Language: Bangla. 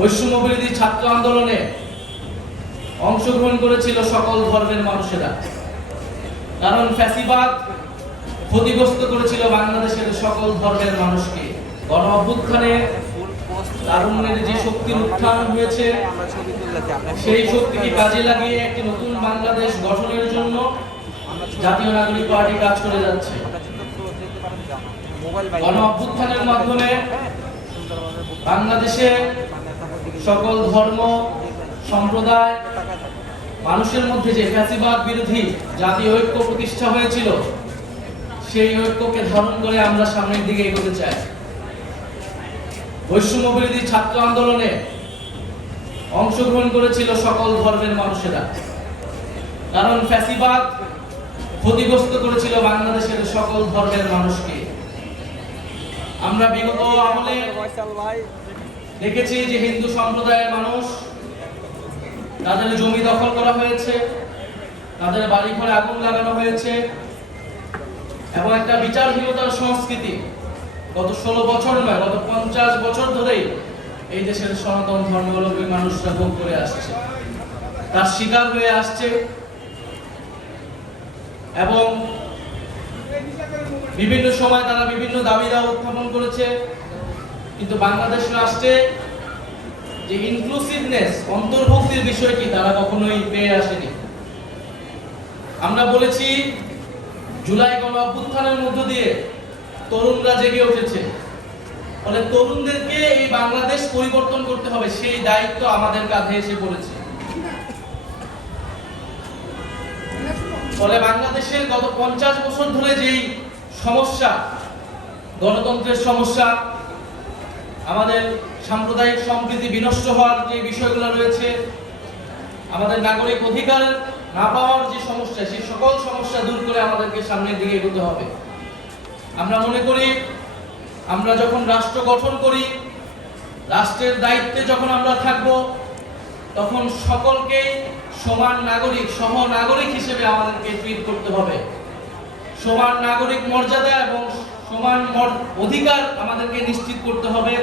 বৈষম্যবিরোধী ছাত্র আন্দোলনে অংশগ্রহণ করেছিল সকল ধর্মের মানুষেরা। কারণ ফ্যাসিবাদ ক্ষতিগ্রস্ত করেছিল বাংলাদেশের সকল ধর্মের মানুষকে। গণ অভ্যুত্থানে তারুণ্যের যে শক্তির উত্থান হয়েছে, সেই শক্তিকে কাজে লাগিয়ে একটি নতুন বাংলাদেশ গঠনের জন্য জাতীয় নাগরিক পার্টি কাজ করে যাচ্ছে। গণ অভ্যুত্থানের মাধ্যমে বাংলাদেশে সকল ধর্ম সম্প্রদায় মানুষের মধ্যে যে ফ্যাসিবাদ বিরোধী জাতীয় ঐক্য প্রতিষ্ঠা হয়েছিল, সেই ঐক্যকে ধারণ করে আমরা সামনের দিকে এগোতে চাই। বৈষম্যবিরোধী ছাত্র আন্দোলনে অংশগ্রহণ করেছিল সকল ধর্মের মানুষেরা। কারণ ফ্যাসিবাদ ক্ষতিগ্রস্ত করেছিল বাংলাদেশের সকল ধর্মের মানুষকে। আমরা বিগত আমলে দেখেছি যে হিন্দু সম্প্রদায়ের মানুষ, তাদের জমি দখল করা হয়েছে, তাদের বাড়ি ঘরে আগুন লাগানো হয়েছে এবং একটা বিচারহীনতার সংস্কৃতি গত 16 বছর নয়, গত 50 বছর ধরেই এই দেশের সনাতন ধর্মাবলম্বী মানুষরা ভোগ করে আসছে, তার শিকার হয়ে আসছে। এবং বিভিন্ন সময় তারা বিভিন্ন দাবি দাওয়া উত্থাপন করেছে, কিন্তু বাংলাদেশ রাষ্ট্রে যে ইনক্লুসিভনেস, অন্তর্ভুক্তির বিষয়টি তারা কখনোই পেয়ে আসেনি। আমরা বলেছি জুলাই গণ অভ্যুত্থানের মধ্য দিয়ে তরুণরা জেগে উঠেছে, ফলে তরুণদেরকে এই বাংলাদেশ পরিবর্তন করতে হবে, সেই দায়িত্ব আমাদের কাঁধে এসে পড়েছে। ফলে বাংলাদেশের গত 50 বছর ধরে যেই সমস্যা, গণতন্ত্রের সমস্যা, আমাদের সাম্প্রদায়িক সম্প্রীতি বিনষ্ট হওয়ার যে বিষয়গুলো রয়েছে, আমাদের নাগরিক অধিকার না পাওয়ার যে সমস্যা, সেই সকল সমস্যা দূর করে আমাদেরকে সামনের দিকে এগোতে হবে। আমরা মনে করি আমরা যখন রাষ্ট্র গঠন করি, রাষ্ট্রের দায়িত্বে যখন আমরা থাকব, তখন সকলকে সমান নাগরিক, সহ নাগরিক হিসেবে আমাদেরকে ট্রিট করতে হবে। সমান নাগরিক মর্যাদা এবং সমান অধিকার আমাদেরকে নিশ্চিত করতে হবে।